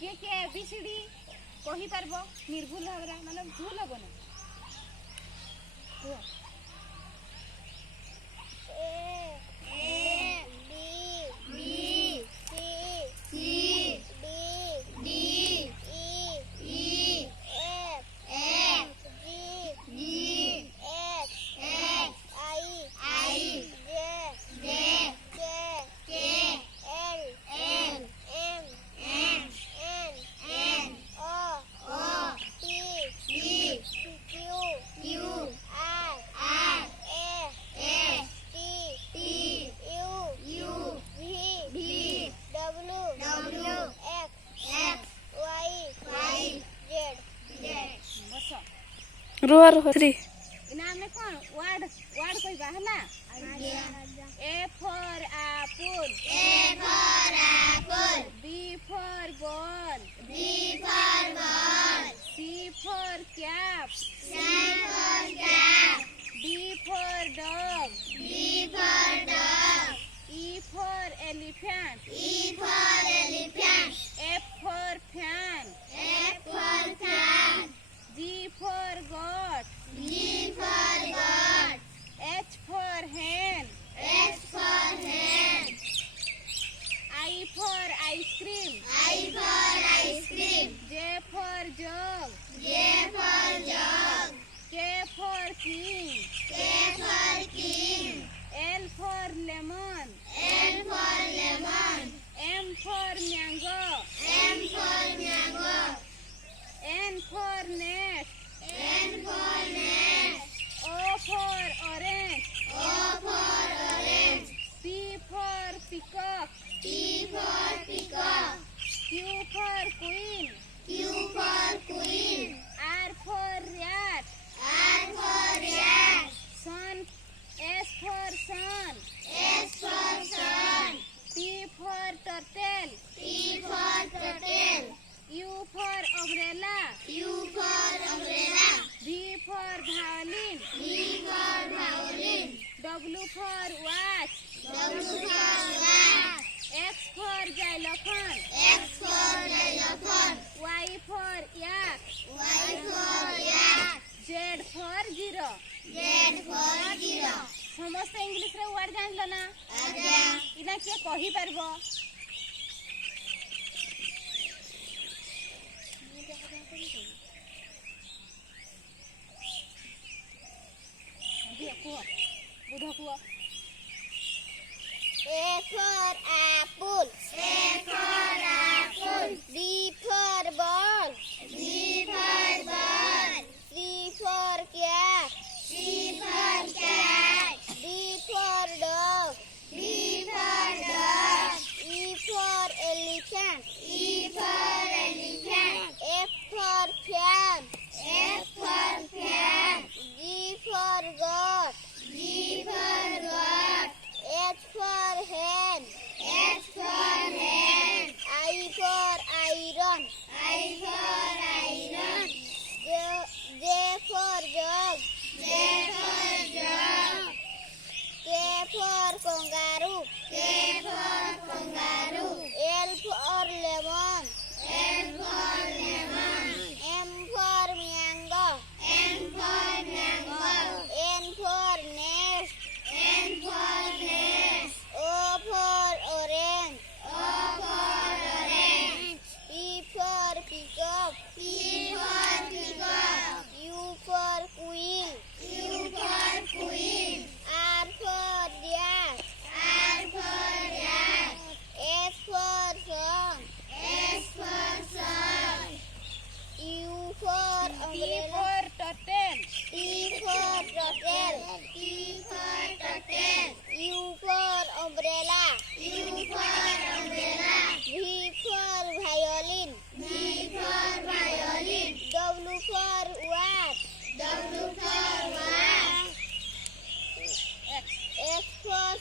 किए किए एबीसीडी कहि परबो निर्भुल भाबरा माने भूल हबो ना कुह रोह रोह 3 इना में कौन वर्ड वर्ड कोई बाहला A for apple B for ball C for cap D for dog E for elephant F for fan G for God. H for hand. I for ice cream. J for jug. K for king. L for lemon. M for mango. N for net. O for orange. P for peacock. Q for queen. R for rat. Sun. S for sun. T for turtle. U for umbrella. V for violin. W for watch. X for xylophone. Y for yak. Z for zero. समस्त English रे word जानलो ना इना के कहि परबो बुधा कुआ A for apple. B for ball. C for cat. D for dog. E for elephant. F for fan. G for goat. H for hen. I for iron. J for jug. K for kangaroo. L for lemon. M for mango. N for nest. O for orange. P for peacock. U for queen. R for duck. S for sun. U for T umbrella. for turtle. T for turtle. U for umbrella. V for violin. W for watch. X for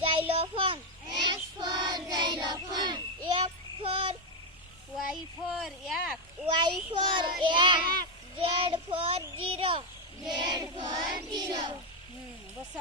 xylophone. F for Y for yak. Z for zero. बस